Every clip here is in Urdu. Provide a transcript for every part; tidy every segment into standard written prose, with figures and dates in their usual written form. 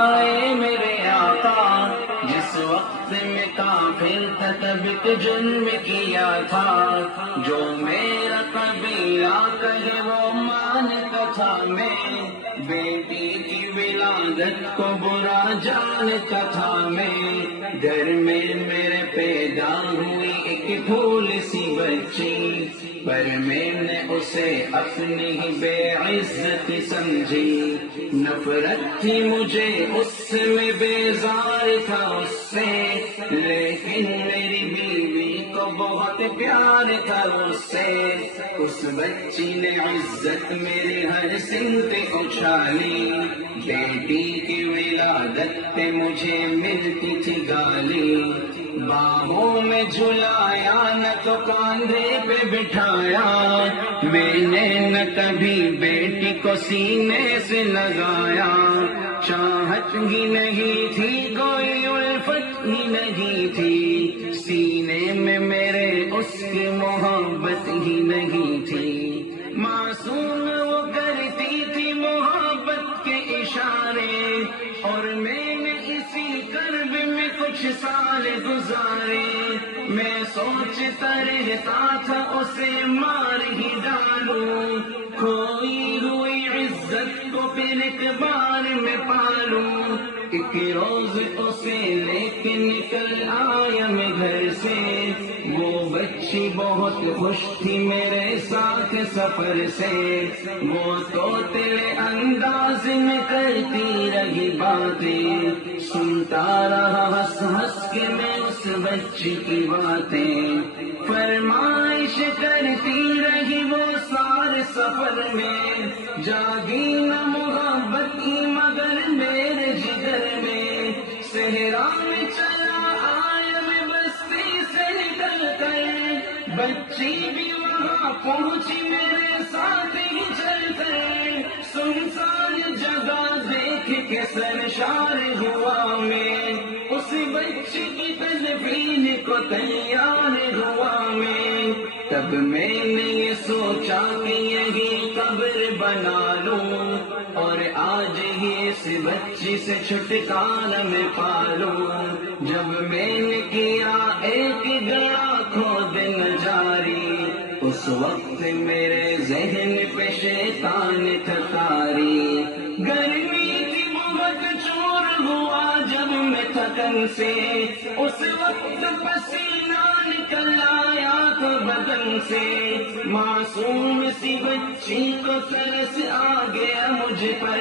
آئے میرے آقا، جس وقت میں کافر تھا تب ایک جرم کیا تھا، جو میرا قبیلہ کہے وہ مانتا تھا، میں بیٹی کی ولادت کو برا جانتا تھا، میں گھر میں میرے پیدا ہوئی ایک پھول سی بچی، پر میں نے اسے اپنی ہی بے عزت سمجھی، نفرت تھی مجھے اس سے، میں بیزار تھا اس سے، لیکن میری بیوی کو بہت پیار تھا اس سے، اس بچی نے عزت میری ہر سمت اچھالی، بیٹی کی ولادت پہ مجھے ملتی تھی گالی، باہوں میں جھلایا نہ تو کاندھے پہ بٹھایا، میں نے نہ کبھی بیٹی کو سینے سے لگایا، چاہت ہی نہیں تھی کوئی الفت ہی نہیں تھی، سینے میں میرے اس کی محبت ہی نہیں تھی، معصوم وہ کرتی تھی محبت کے اشارے، اور میں نے اسی کرب میں کچھ سال گزارے، میں سوچتا رہتا تھا اسے مار ہی ڈالوں، کھوئی ہوئی عزت کو پھر ایک بار میں پالوں، ایک روز اسے لے کے نکل آیا میں گھر سے، وہ بچی بہت خوش تھی میرے ساتھ سفر سے، وہ تو تیرے انداز میں کرتی رہی باتیں، سنتا رہا ہنس ہنس کے میں اس بچی کی باتیں، فرمائش کرتی رہی وہ سارے سفر میں، جاگی نہ محبت کی مگر میرے جگر میں، صحرا میں چلا آیا میں بستی سے نکل کر، بچی بھی وہاں پہنچی میرے ساتھ ہی چل کر، سنسان جگہ دیکھ کے سرشار ہوا میں، اس بچی کی تدفین کو تیار ہوا میں، تب میں نے یہ سوچا کہ یہی قبر بنا لوں، اور آج ہی اس بچی سے چھٹکارا میں پالوں، جب میں نے کیا ایک گڑا کھود نہ جاری، اس وقت میرے ذہن پہ شیطان تھا طاری، گرمی کی بہت چور ہوا جب میں تھکن سے، اس وقت پسینہ نکل آیا تو بدن سے، معصوم سی بچی کو ترس آ گیا مجھ پر،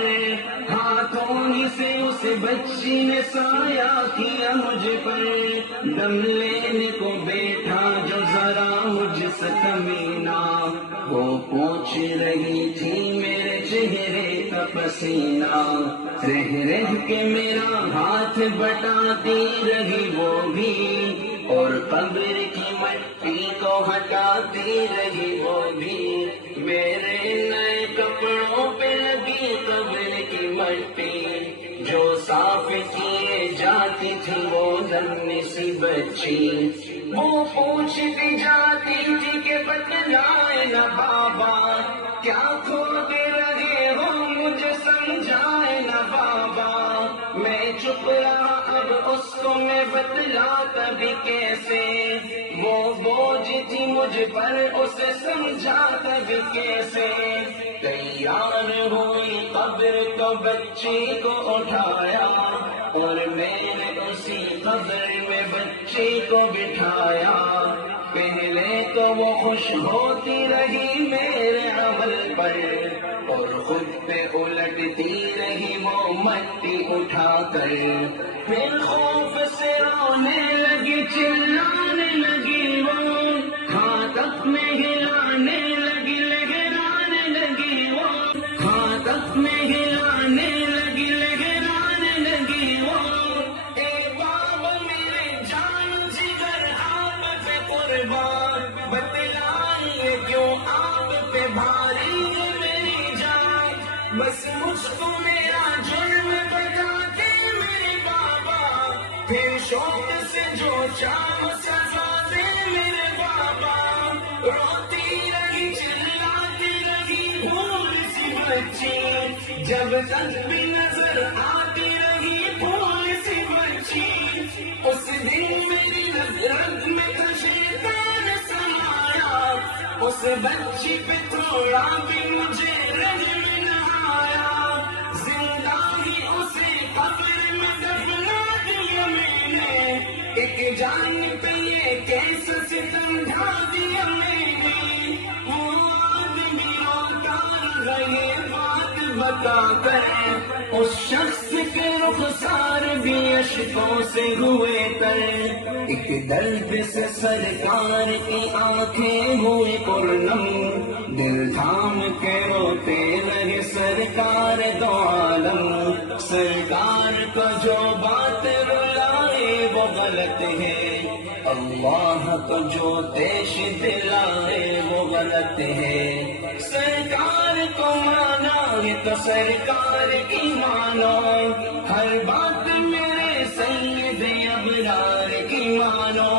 ہاتھوں ہی سے اس بچی نے سایہ کیا مجھ پر، دم لینے کو بیٹھا جو ذرا مجھ سے کمینہ، وہ پوچھ رہی تھی میرے چہرے کا پسینہ، رہ رہ کے میرا ہاتھ بٹاتی رہی وہ بھی، اور قبر کی مٹی کو ہٹاتی رہی وہ بھی، میرے نئے کپڑوں پہ لگی قبر کی مٹی، جو صاف کیے جاتی تھی وہ ننھی سی بچی، وہ پوچھتی جاتی تھی کہ بتلائے نہ بابا، کیا کھوتے رہے ہو مجھے سمجھائے نہ بابا، میں چپ رہا اب اس کو میں بتلاتا بھی کیسے، وہ بوجھ تھی مجھ پر اسے سمجھاتا بھی کیسے، تیار ہوئی قبر تو بچی کو اٹھایا، اور میں نے اسی قبر میں بچی کو بٹھایا، پہلے تو وہ خوش ہوتی رہی میرے عمل پر، اور خود پہ الٹتی رہی وہ مٹی اٹھا کر، پھر خوف سے رونے لگی چلانے لگی وہ، ہاتھ اپنے ہلانے لگی لہرانے لگی وہ، ہاتھ اپنے ہلانے لگی لہرانے لگی وہ، اے بابا میرے جان جگر آپ پہ قربان، بتلائیے کیوں آپ پہ بھاری ہے میری جان، بس مجھ کو میرا جرم بتا کے میرے بابا، پھر شوق سے جو چاہو سزا دے میرے بابا، روتی رہی چلاتی رہی بھول سی بچی، جب تک بھی نظر آتی رہی اس بچی پہ تھوڑا بھی مجھے رحم نہ آیا، زندہ ہی اسے قبر میں دفنا دیا میں نے، ایک جان پہ یہ کیسا ستم ڈھا دیا میں نے، وہ آدمی روتا رہا یہ بات بتا کر، اس شخص کے رخسار بھی اشکوں سے ہوئے تر، ایک درد سے سرکار کی آنکھیں ہوئے پرنم، دل تھام کے روتے رہے سرکار دو عالم، سرکار کو جو بات رلائے وہ غلط ہے، اللہ کو جو تیش دلائے وہ غلط ہے، سرکار کو مانا ہے تو سرکار کی مانو، ہر بات میرے سید ابرار کی مانو،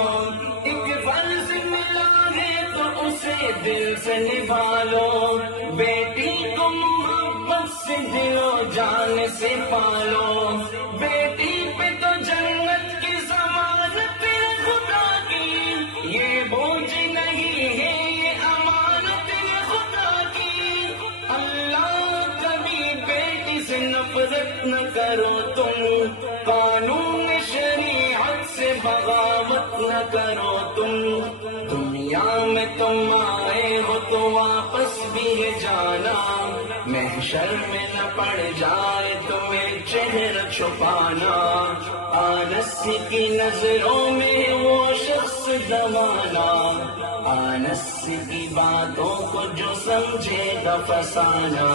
ایک فرض ملا ہے تو اسے دل سے نبھا لو، بیٹی کو محبت سے دل و جان سے پالو، بیٹی پہ تو جنت کی ضمانت ہے خدا کی، یہ بوجھ نہیں ہے یہ امانت ہے خدا کی، اللہ کبھی بیٹی سے نفرت نہ کرو تم، قانون شریعت سے بغاوت نہ کرو تم، دنیا میں تم آئے ہو تو واپس بھی ہے جانا، محشر میں نہ پڑ جائے تمہیں چہرہ چھپانا، آنس کی نظروں میں وہ شخص گوانا، آنس کی باتوں کو جو سمجھے گا فسانا،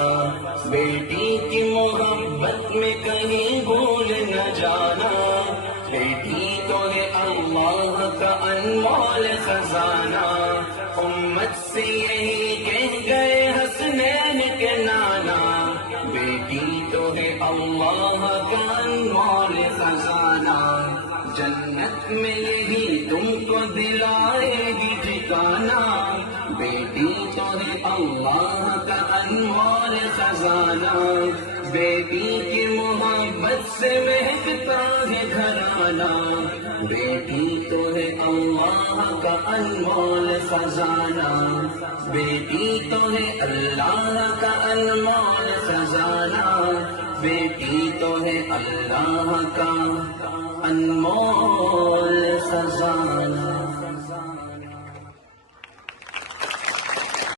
بیٹی کی محبت میں کہیں بھول نہ جانا، بیٹی تو ہے اللہ کا انمول خزانہ، امت سے یہی کہہ گئے حسنین کے نانا، بیٹی تو ہے اللہ کا انمول خزانہ، جنت میں یہی تم کو دلائے گی ٹھکانہ، بیٹی تو ہے اللہ کا انمول خزانہ، بیٹی کی محبت سے مہکتا ہے گھرانہ، بیٹی تو ہے اللہ کا انمول خزانہ، بیٹی تو ہے اللہ کا انمول خزانہ، بیٹی تو ہے اللہ کا انمول خزانہ۔